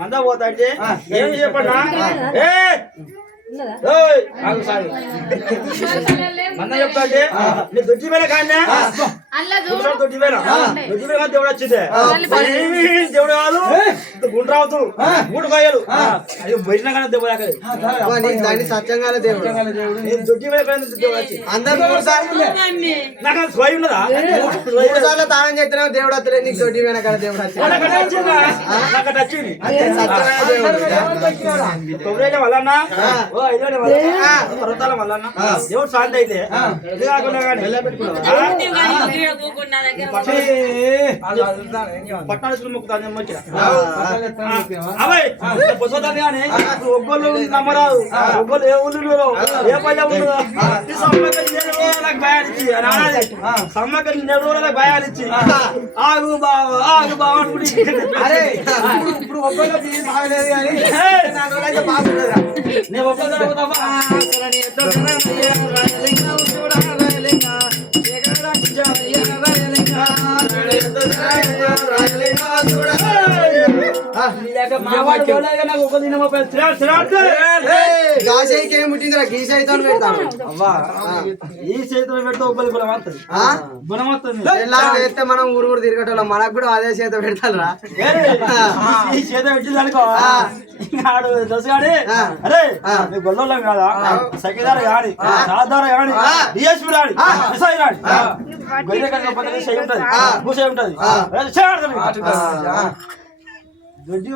మంద పోతాంటే ఏమి చెప్పన్నా మంద చెప్తాంటే నీ దొడ్డి మీద కానీ దొడ్డి మీద దేవుడు వచ్చింది దేవుడు కాదు గుండ్రావుతు 3 కాయలు అయ్యో బయట కానీ దేవుడు సత్యంగా దేవుడు దొడ్డి మీద దేవుడు వచ్చి అందరూ నాకు స్వయం ఉన్నదా తానం చెప్తున్నావు దేవుడు వస్తలే నీకు దొడ్డి మీద కదా దేవుడు వచ్చింది వల్లన్నా పర్వతాల వల్లన్నా దేవుడు శాంతి అయితే ఇది కాకుండా పట్టణాలు మొక్కుతాను అవయ్ పొద్దుతాను కానీ ఒక్కళ్ళు నమ్మరాదు ఒక్కళ్ళు ఏ ఊళ్ళో ఏ పల్లె ఉండదు సమ్మకి భయాలిచ్చి సమ్మకి 2 రోజులకు భయాలిచ్చి ఆగు బావ అనుకుంటే ఇప్పుడు ఒక్కళ్ళు బాగలేదు కానీ బాగుండదురా నేను ఒక్కళ్ళు మనం ఊరు తిరగటం మనకు కూడా అదే చేత పెడతారా ఈ చేత పెట్టిందనుకో దశగాడి అరే మీ గొల్లలో కాదా సఖిదార కాని సాధార కాని డిఎస్పీ రాడి ఎస్ఐ రాడి ఉంటది ఉంటది దొడ్డి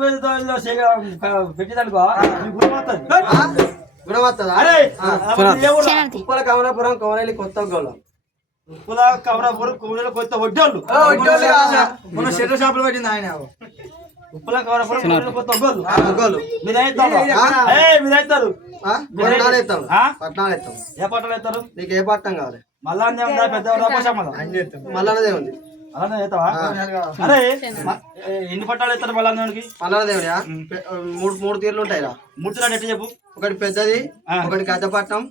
పెట్టిందనుకో గుణవత్తది అరే ఉప్పల కమలాపురం కోనేలి కొత్త గోళం ఉప్పుల కమలాపురం కోనేలి కొత్త వడ్డోళ్ళు మన షెడ్ షాపులు పెట్టింది ఆయన ఉప్పుల కమలాపురం కొత్త ఒగ్గోళ్ళు మీరైతారు పట్నాలు ఎత్తాం ఏ పట్టాలు ఎత్తారు నీకు ఏ పట్టం కావాలి మళ్ళానే ఉందా పెద్ద మళ్ళానే ఉంది అలానే అవుతావా అరే ఎన్ని పట్టాలు ఎత్తారు మళ్ళానికి మళ్ళాదేవుడా 3 తీర్లు ఉంటాయిరా 3 తీర్లు ఎట్లా చెప్పు ఒకటి పెద్దది ఒకటి గద్దపట్నం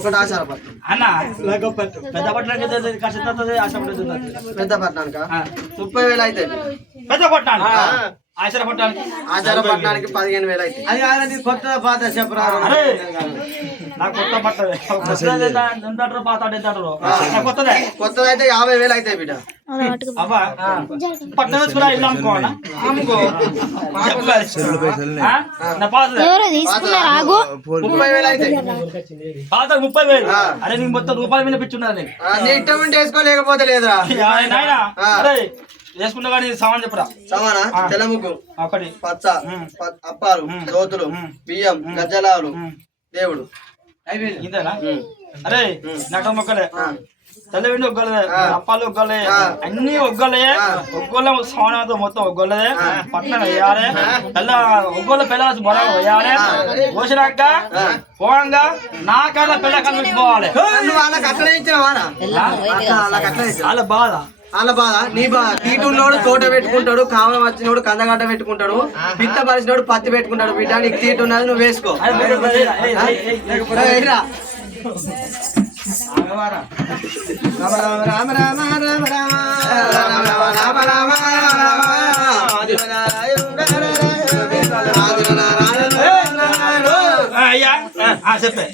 ఒకటి ఆచారపట్నం అన్న పెద్ద పట్టణానికి పెద్ద పట్టణానిక 30,000 అవుతాయి పెద్ద పట్టణానికి ఆచారపట్నానికి 15,000 అవుతాయి అది కొత్త పాత చెప్పరా నాకు కొత్త పట్ట ఎంత పాత కొత్తదే కొత్తదైతే 50,000 అవుతాయి బిడ్డ అబ్బా పట్టణ కూడా ఇల్లు అమ్ముకోవాలా అమ్ముకో 30,000 అవుతాయి పాత 30,000 అరే నీ మొత్తం రూపాయల మీద పిచ్చున్నది నీ ఇష్టం ఉంటే వేసుకోలేకపోతే లేదురా అరే వేసుకున్నా కానీ సామాన్ చెప్పరా సమానా తెల్లముగ్గు ఒకటి పచ్చ అప్పాలు దోతులు బియ్యం గజ్జలాలు దేవుడు ఇంతేనా అరే నట మొక్కలే తెల్లవిండి ఒగ్గలే అప్పాలు ఒగ్గలే అన్ని ఒగ్గలే ఒగ్గోళ్ళ సమానంతో మొత్తం ఒగ్గోళ్ళే పట్టణం వేయాలి తెల్ల ఒగ్గోళ్ళ పిల్లలు బొర వేయాలి పోసినాక పోవంగా నాకన్నా పిల్ల కలిసి పోవాలి వాళ్ళ బాధ వాళ్ళ బాధ నీ బాధ తీటున్నోడు తోట పెట్టుకుంటాడు కామం వచ్చినోడు కందగడ్డ పెట్టుకుంటాడు పిత్త పరిచినోడు పత్తి పెట్టుకుంటాడు బిడ్డ నీకు తీటు ఉన్నది నువ్వు వేసుకో రామ రామ రామ రామ రామ రామ అయ్యా చెప్పే